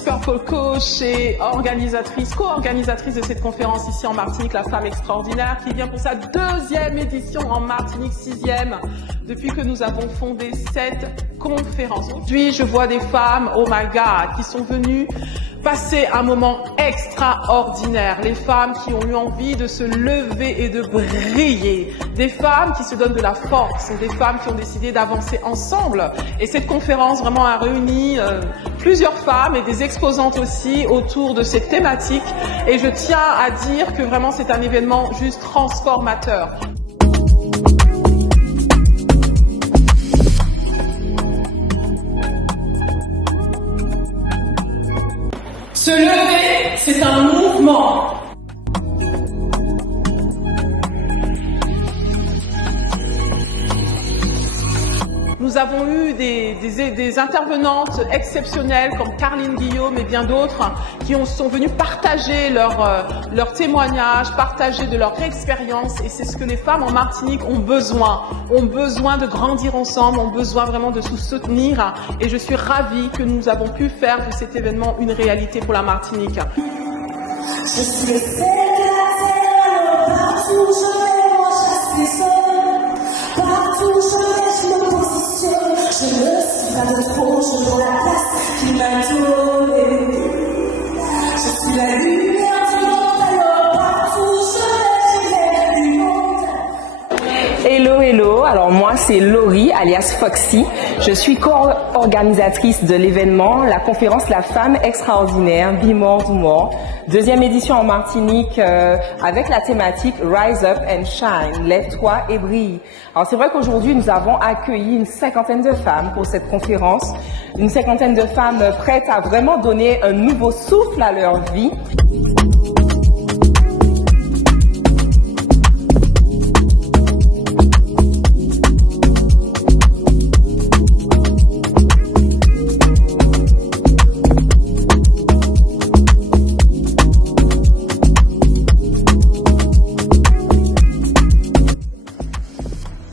Miss Purple Coach et organisatrice, co-organisatrice de cette conférence ici en Martinique, la femme extraordinaire, qui vient pour sa 2e édition en Martinique, 6e, depuis que nous avons fondé cette conférence. Aujourd'hui, je vois des femmes, oh my God, qui sont venues passer un moment extraordinaire. Les femmes qui ont eu envie de se lever et de briller. Des femmes qui se donnent de la force. Des femmes qui ont décidé d'avancer ensemble. Et cette conférence vraiment a réuni plusieurs femmes et des exposantes aussi autour de cette thématique. Et je tiens à dire que vraiment c'est un événement juste transformateur. Se lever, c'est un mouvement. Nous avons eu des intervenantes exceptionnelles comme Carline Guillaume et bien d'autres qui sont venues partager leur témoignages, partager de leur expérience, et c'est ce que les femmes en Martinique ont besoin de grandir ensemble, ont besoin vraiment de se soutenir, et je suis ravie que nous avons pu faire de cet événement une réalité pour la Martinique. Je suis le seul de la terre, partout je vais, moi je suis seule, partout je vais, je me positionne, je ne suis pas de trop, je prends la place qui m'a donné. Je suis la lumière du monde, alors partout je vais du monde. Hello, hello, alors moi c'est Laurie alias Foxy, je suis co-organisatrice de l'événement, la conférence La Femme Extraordinaire, Be More Do More, 2e édition en Martinique avec la thématique Rise Up and Shine, lève-toi et brille. Alors c'est vrai qu'aujourd'hui nous avons accueilli une 50aine de femmes pour cette conférence, une 50aine de femmes prêtes à vraiment donner un nouveau souffle à leur vie.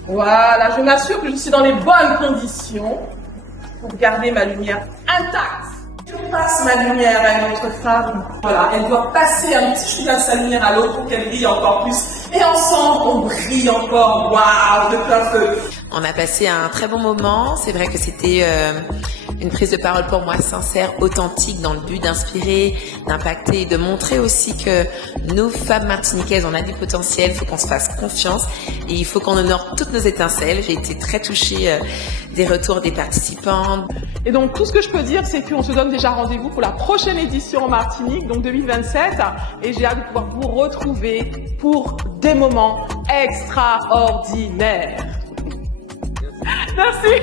Voilà, je m'assure que je suis dans les bonnes conditions pour garder ma lumière intacte. Je passe ma lumière à une autre femme. Voilà, elle doit passer un petit peu de sa lumière à l'autre pour qu'elle brille encore plus. Et ensemble, on brille encore. Waouh, de plein feu. On a passé un très bon moment. C'est vrai que c'était une prise de parole pour moi sincère, authentique, dans le but d'inspirer, d'impacter et de montrer aussi que nous, femmes martiniquaises, on a du potentiel, il faut qu'on se fasse confiance et il faut qu'on honore toutes nos étincelles. J'ai été très touchée des retours des participants. Et donc, tout ce que je peux dire, c'est qu'on se donne déjà rendez-vous pour la prochaine édition en Martinique, donc 2027, et j'ai hâte de pouvoir vous retrouver pour des moments extraordinaires. Merci.